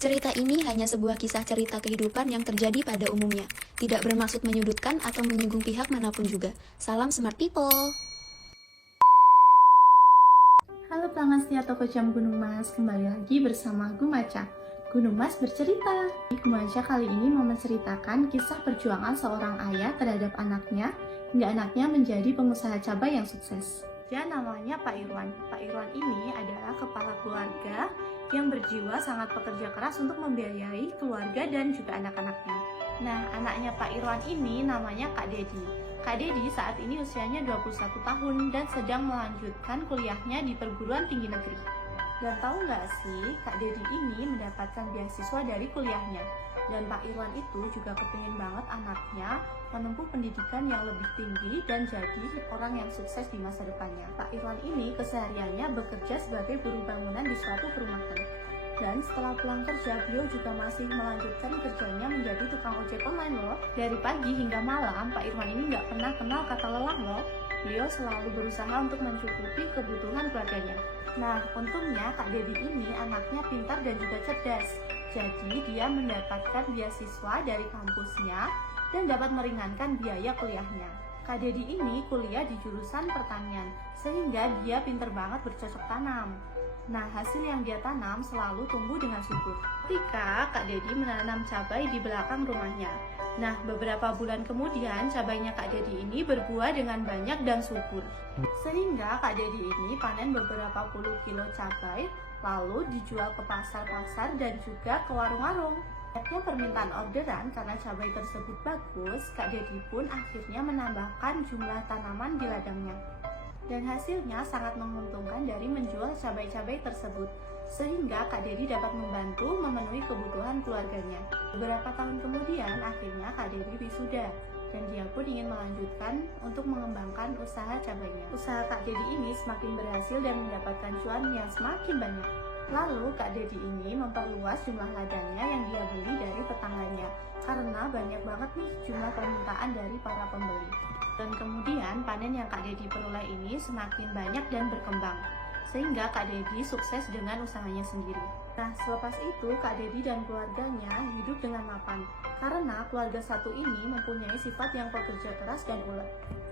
Cerita ini hanya sebuah kisah cerita kehidupan yang terjadi pada umumnya, tidak bermaksud menyudutkan atau menyinggung pihak manapun juga. Salam smart people. Halo pelanggan setia toko jam Gunung Mas, kembali lagi bersama Gumaca. Gunung Mas bercerita. Gumaca kali ini mau menceritakan kisah perjuangan seorang ayah terhadap anaknya hingga anaknya menjadi pengusaha cabai yang sukses. Dia namanya Pak Irwan. Pak Irwan ini adalah kepala keluarga yang berjiwa sangat pekerja keras untuk membiayai keluarga dan juga anak-anaknya. Nah, anaknya Pak Irwan ini namanya Kak Dedi. Kak Dedi saat ini usianya 21 tahun dan sedang melanjutkan kuliahnya di perguruan tinggi negeri. Dan tahu nggak sih, Kak Dedi ini mendapatkan beasiswa dari kuliahnya. Dan Pak Irwan itu juga kepingin banget anaknya menempuh pendidikan yang lebih tinggi dan jadi orang yang sukses di masa depannya. Pak Irwan ini kesehariannya bekerja sebagai buruh bangunan di suatu perumahan. Dan setelah pulang kerja, beliau juga masih melanjutkan kerjanya menjadi tukang ojek online loh. Dari pagi hingga malam, Pak Irwan ini nggak pernah kenal kata lelah loh. Beliau selalu berusaha untuk mencukupi kebutuhan keluarganya. Nah, untungnya Kak Dedi ini anaknya pintar dan juga cerdas. Jadi dia mendapatkan beasiswa dari kampusnya dan dapat meringankan biaya kuliahnya. Kak Dedi ini kuliah di jurusan pertanian, sehingga dia pintar banget bercocok tanam. Nah, hasil yang dia tanam selalu tumbuh dengan subur. Ketika Kak Dedi menanam cabai di belakang rumahnya. Nah, beberapa bulan kemudian cabainya Kak Dedi ini berbuah dengan banyak dan subur. Sehingga Kak Dedi ini panen beberapa puluh kilo cabai, lalu dijual ke pasar-pasar dan juga ke warung-warung. Banyaknya permintaan orderan karena cabai tersebut bagus, Kak Dedi pun akhirnya menambahkan jumlah tanaman di ladangnya. Dan hasilnya sangat menguntungkan dari menjual cabai-cabai tersebut, sehingga Kak Dedi dapat membantu memenuhi kebutuhan keluarganya. Beberapa tahun kemudian, akhirnya Kak Dedi wisuda, dan dia pun ingin melanjutkan untuk mengembangkan usaha cabainya. Usaha Kak Dedi ini semakin berhasil dan mendapatkan cuan yang semakin banyak. Lalu Kak Dedi ini memperluas jumlah ladangnya yang dia beli dari tetangganya, karena banyak banget nih jumlah permintaan dari para pembeli. Dan kemudian panen yang Kak Dedi peroleh ini semakin banyak dan berkembang, sehingga Kak Dedi sukses dengan usahanya sendiri. Nah, selepas itu Kak Dedi dan keluarganya hidup dengan mapan, karena keluarga satu ini mempunyai sifat yang pekerja keras dan ulet.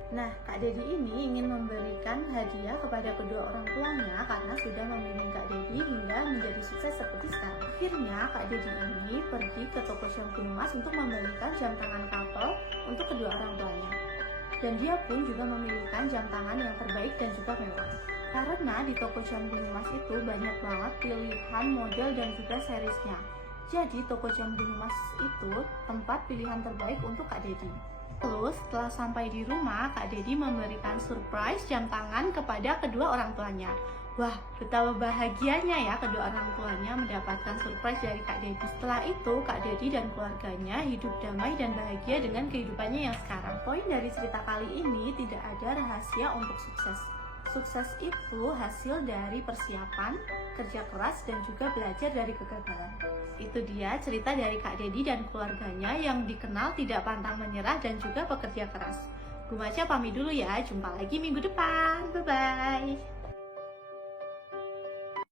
Nah, Kak Dedi ini ingin memberikan hadiah kepada kedua orang tuanya karena sudah membimbing Kak Dedi hingga menjadi sukses seperti sekarang. Akhirnya Kak Dedi ini pergi ke toko jam Gunung Mas untuk membelikan jam tangan couple untuk kedua orang tuanya. Dan dia pun juga memilihkan jam tangan yang terbaik dan juga mewah. Karena di toko jam Gunung Mas itu banyak banget pilihan model dan juga seriesnya. Jadi toko jam Gunung Mas itu tempat pilihan terbaik untuk Kak Dedi. Lalu setelah sampai di rumah, Kak Dedi memberikan surprise jam tangan kepada kedua orang tuanya. Wah, betapa bahagianya ya kedua orang tuanya mendapatkan surprise dari Kak Dedi. Setelah itu, Kak Dedi dan keluarganya hidup damai dan bahagia dengan kehidupannya yang sekarang. Poin dari cerita kali ini, tidak ada rahasia untuk sukses. Sukses itu hasil dari persiapan, kerja keras, dan juga belajar dari kegagalan. Itu dia cerita dari Kak Dedi dan keluarganya yang dikenal tidak pantang menyerah dan juga pekerja keras. Gumaca pamit dulu ya, jumpa lagi minggu depan. Bye-bye.